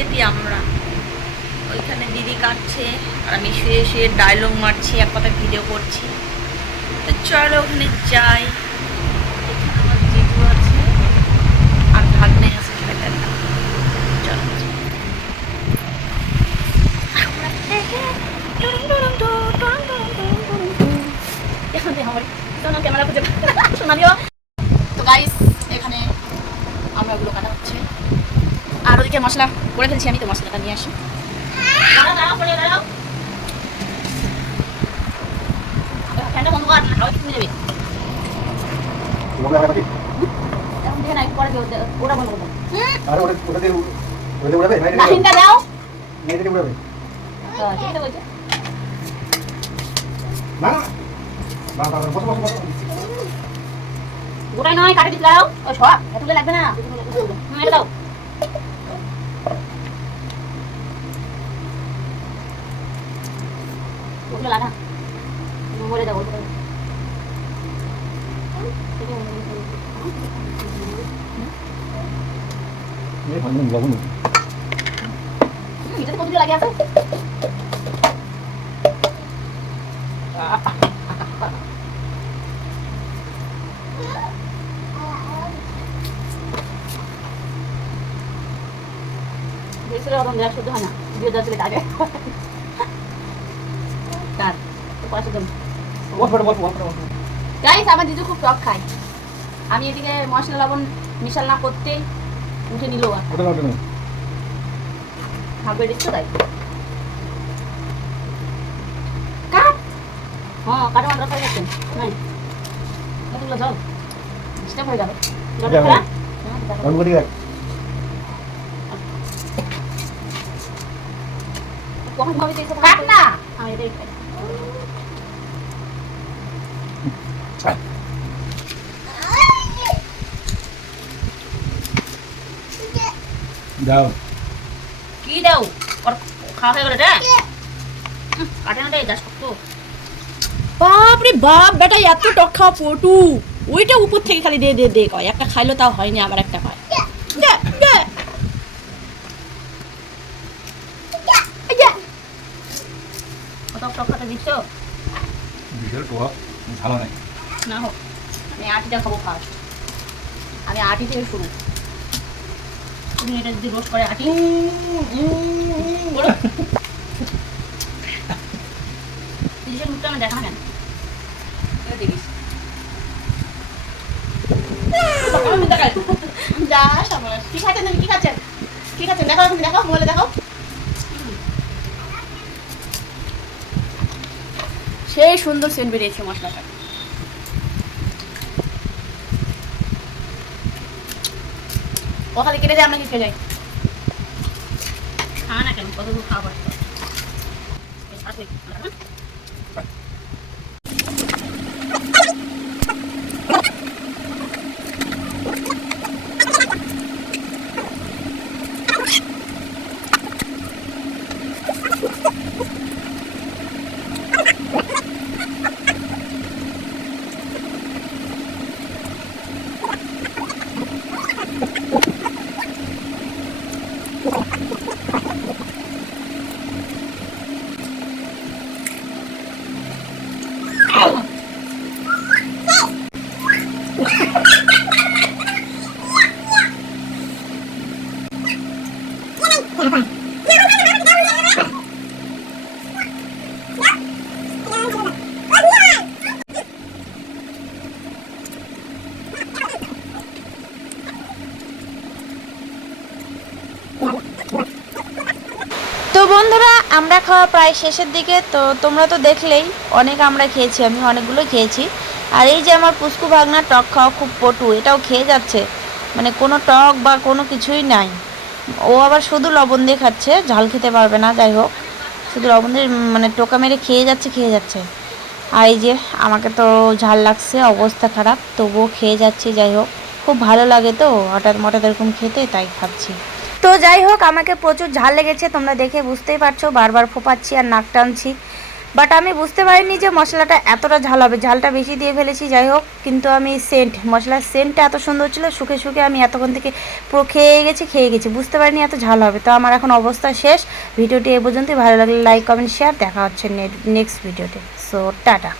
খেয়েছি আমরা। ওইখানে দিদি কাটছে আর আমি শুয়ে শুয়ে ডায়লগ মারছি, এক কথা ভিডিও করছি। তো চলো ওখানে যাই। এখানে আমার জিজু আছে আর ভাগ্নে আছে খেতে। চলো ক্যামেরা খুঁজে শোনালিও। তো গাইস এখানে আমরা ওগুলো কাটা হচ্ছে আর ওদিকে মশলা করে ফেলছি। আমি তো মশলাটা নিয়ে আসি। ফ্যানটা বন্ধ কর, হাওয়া কি যাবে। এখন দেখে না একটু পরে ওরা বন্ধ করবো। আরে ওটা দিয়ে উড়াবে না, হিন্টা দাও মেয়েদের উড়াবে। হ্যাঁ ঠিক আছে বলছে না না না বসো বসো বসো। গোটাই নয় কাটে দিলাও। ও সব এতগুলো লাগবে না। হ্যাঁ এটা দাও। ওগুলো লাগা মরে যাবো। এটাতে কতগুলো লাগে আছে। শুদ্ধ হয় না ভিডিও যাচ্ছে আগে গাইস আমার জিজু খুব টক খায়। আমি এদিকে মশলা লবণ মিশাল না করতে উঠে নিল ভাবে দিচ্ছ তাই কাট। হ্যাঁ কাটো আমরা খাই যাচ্ছেন নাই এগুলো জল ডিস্টার্ব হয়ে যাবে। কখন ভাবে দিয়েছো কাট না আমি এটাই খাই। দাও কি দাও আর খাওয়া হয়ে গেল রে কাটে না রে দাস কত। বাপ রে বাপ বেটা এত টক খাওয়া পটু। ওইটা উপর থেকে খালি দে দে দে কয় একটা খাইলো তাও হয়নি আবার একটা খায়। কত টক খাতে দিচ্ছ বিশাল টক ভালো নাই না হোক। আমি আটিটা খাবো ফার্স্ট। আমি আটি থেকে শুরু। তুমি এটা যদি রোস্ট করে আটি তিরিশের মুখটা আমি দেখা কেন দেখিস যা সাবাস। কি খাচ্ছেন তুমি কি খাচ্ছেন কি খাচ্ছেন দেখাও তুমি দেখাও মোবাইলে দেখাও। সেই সুন্দর সেন্ট বেরিয়েছে মশলাটা। ওখানে কেটে যায় আমরা কি খেয়ে যাই খাওয়া না কেন কতগুলো খাওয়া তো বন্ধুরা আমরা খাওয়া প্রায় শেষের দিকে। তো তোমরা তো দেখলেই অনেক আমরা খেয়েছি, আমি অনেকগুলো খেয়েছি। আর এই যে আমার পুষ্কু ভাগনা টক খাওয়া খুব পটু, এটাও খেয়ে যাচ্ছে, মানে কোনো টক বা কোনো কিছুই নাই। ও আবার শুধু লবণ দিয়ে খাচ্ছে, ঝাল খেতে পারবে না। যাই হোক শুধু লবণ দিয়ে মানে টোকা মেরে খেয়ে যাচ্ছে। আর এই যে আমাকে তো ঝাল লাগছে, অবস্থা খারাপ, তবুও খেয়ে যাচ্ছি। যাই হোক খুব ভালো লাগে তো হঠাৎ মঠাৎ এরকম খেতে, তাই খাচ্ছি। তো যাই হোক আমাকে প্রচুর ঝাল লেগেছে, তোমরা দেখে বুঝতেই পারছো, বারবার ফোপাচ্ছি আর নাক টানছি। বাট আমি বুঝতে পারিনি যে মশলাটা এতটা ঝাল হবে, ঝালটা বেশি দিয়ে ফেলেছি। যাই হোক, কিন্তু আমি মশলার সেন্টটা এত সুন্দর ছিল, শুকে শুকে আমি এতক্ষণ থেকে পুরো খেয়ে গেছি, বুঝতে পারিনি এত ঝাল হবে। তো আমার এখন অবস্থা শেষ। ভিডিওটি এ পর্যন্তই। ভালো লাগলে লাইক কমেন্ট শেয়ার, দেখা হচ্ছে নেক্সট ভিডিওতে। So tata.